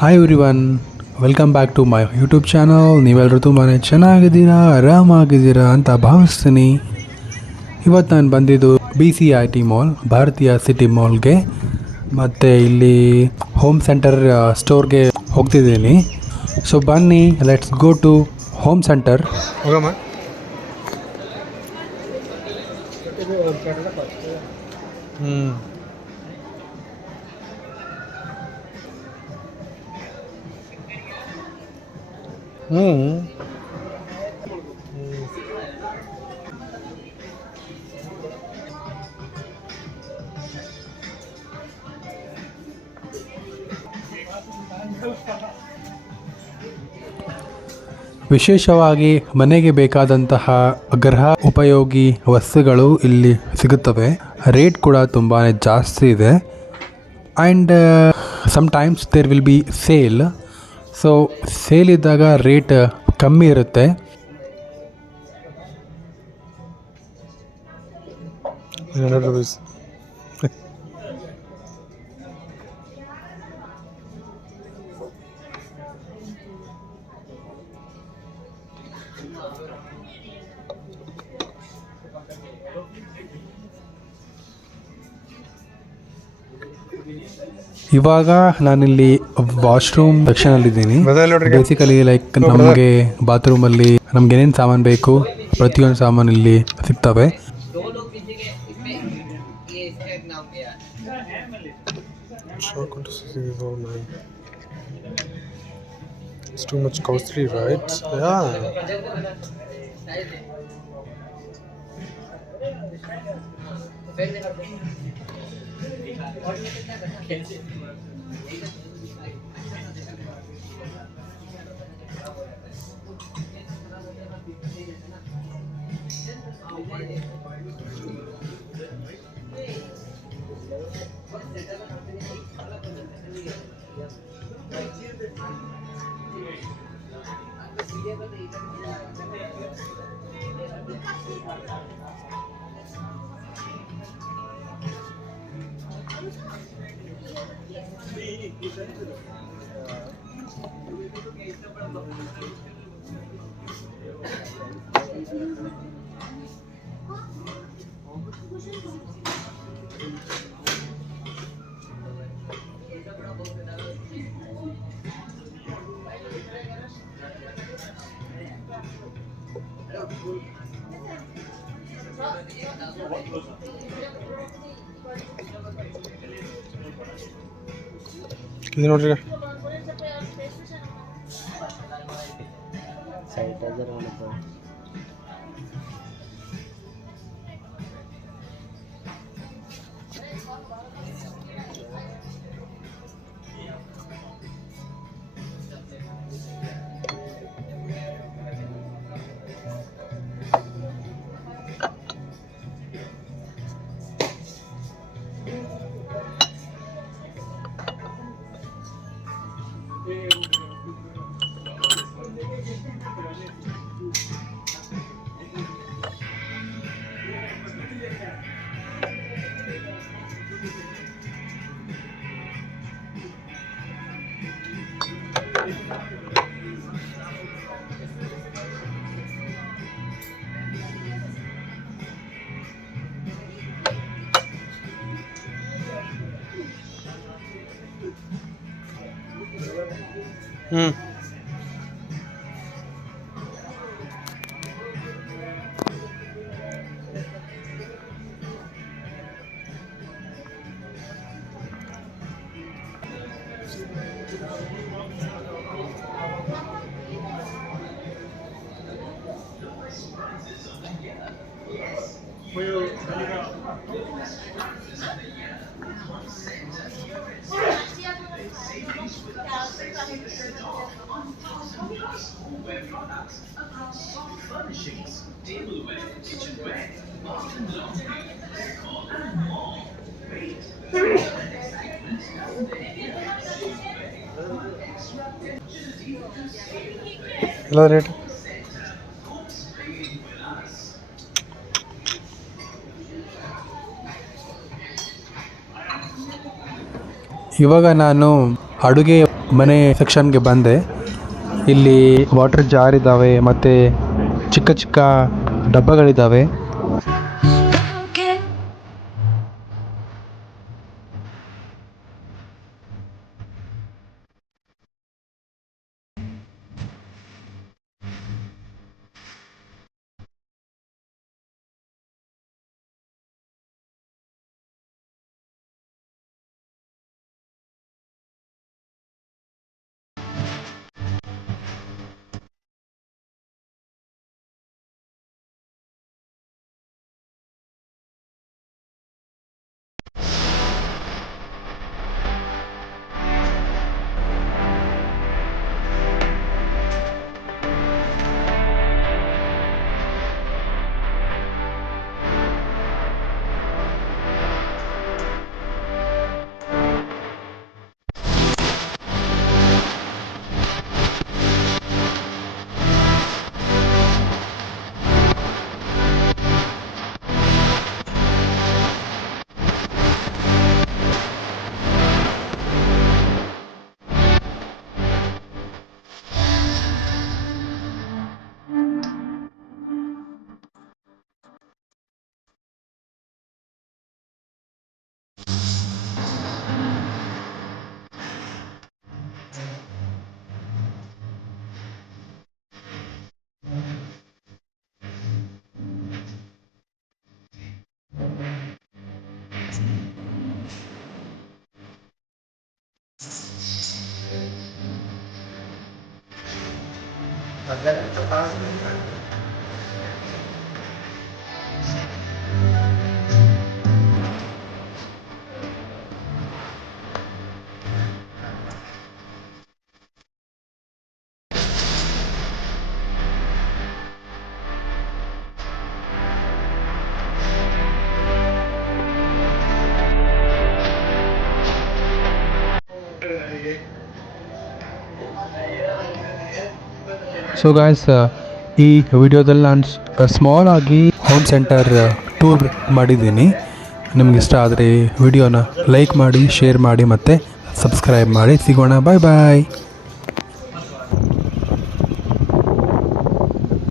Hi everyone, welcome back to my YouTube channel. ನೀವೆಲ್ಲರೂ ತುಂಬಾ ಚೆನ್ನಾಗಿದ್ದೀರಾ, ಆರಾಮಾಗಿದ್ದೀರಾ ಅಂತ ಭಾವಿಸ್ತೀನಿ. ಇವತ್ತು ನಾನು ಬಂದಿದ್ದು BCIT ಮಾಲ್, ಭಾರತೀಯ ಸಿಟಿ ಮಾಲ್ಗೆ, ಮತ್ತು ಇಲ್ಲಿ ಹೋಮ್ ಸೆಂಟರ್ ಸ್ಟೋರ್ಗೆ ಹೋಗ್ತಿದ್ದೀನಿ. ಸೊ ಬನ್ನಿ, let's go to home centre. ಹೋಗಮ್ಮ. ವಿಶೇಷವಾಗಿ ಮನೆಗೆ ಬೇಕಾದಂತಹ ಗೃಹ ಉಪಯೋಗಿ ವಸ್ತುಗಳು ಇಲ್ಲಿ ಸಿಗುತ್ತವೆ. ರೇಟ್ ಕೂಡ ತುಂಬಾ ಜಾಸ್ತಿ ಇದೆ. And sometimes there will be sale. So sale ಇದ್ದಾಗ ರೇಟ್ ಕಮ್ಮಿ ಇರುತ್ತೆ. ಇವಾಗ ನಾನಿಲ್ಲಿ ವಾಶ್ರೂಮ್ ಸೆಕ್ಷನಲ್ಲಿದ್ದೀನಿ. ಬೇಸಿಕಲಿ ಲೈಕ್ ನಮಗೆ ಬಾತ್ರೂಮಲ್ಲಿ ನಮ್ಗೆ ಏನೇನು ಸಾಮಾನು ಬೇಕು ಪ್ರತಿಯೊಂದು ಸಾಮಾನು ಇಲ್ಲಿ ಸಿಗ್ತವೆ. It's too much costly, right? Yeah. ಇದು ನೋಡ್ರಿ, ಎಲ್ಲ ರೇಟ್ ಇವಾಗ ನಾನು ಅಡುಗೆ ಮನೆ ಸೆಕ್ಷನ್ಗೆ ಬಂದೆ. ಇಲ್ಲಿ ವಾಟರ್ ಜಾರ್ ಇದ್ದಾವೆ ಮತ್ತು ಚಿಕ್ಕ ಚಿಕ್ಕ ಡಬ್ಬಗಳಿದ್ದಾವೆ. ಸೊ ಗಾಯ್ಸ್, ಈ ವಿಡಿಯೋದಲ್ಲಿ ನಾನು ಸ್ಮಾಲ್ ಆಗಿ ಹೋಮ್ ಸೆಂಟರ್ ಟೂರ್ ಮಾಡಿದ್ದೀನಿ. ನಿಮ್ಗೆ ಇಷ್ಟ ಆದರೆ ವಿಡಿಯೋನ ಲೈಕ್ ಮಾಡಿ, ಶೇರ್ ಮಾಡಿ ಮತ್ತು ಸಬ್ಸ್ಕ್ರೈಬ್ ಮಾಡಿ. ಸಿಗೋಣ, ಬಾಯ್ ಬಾಯ್.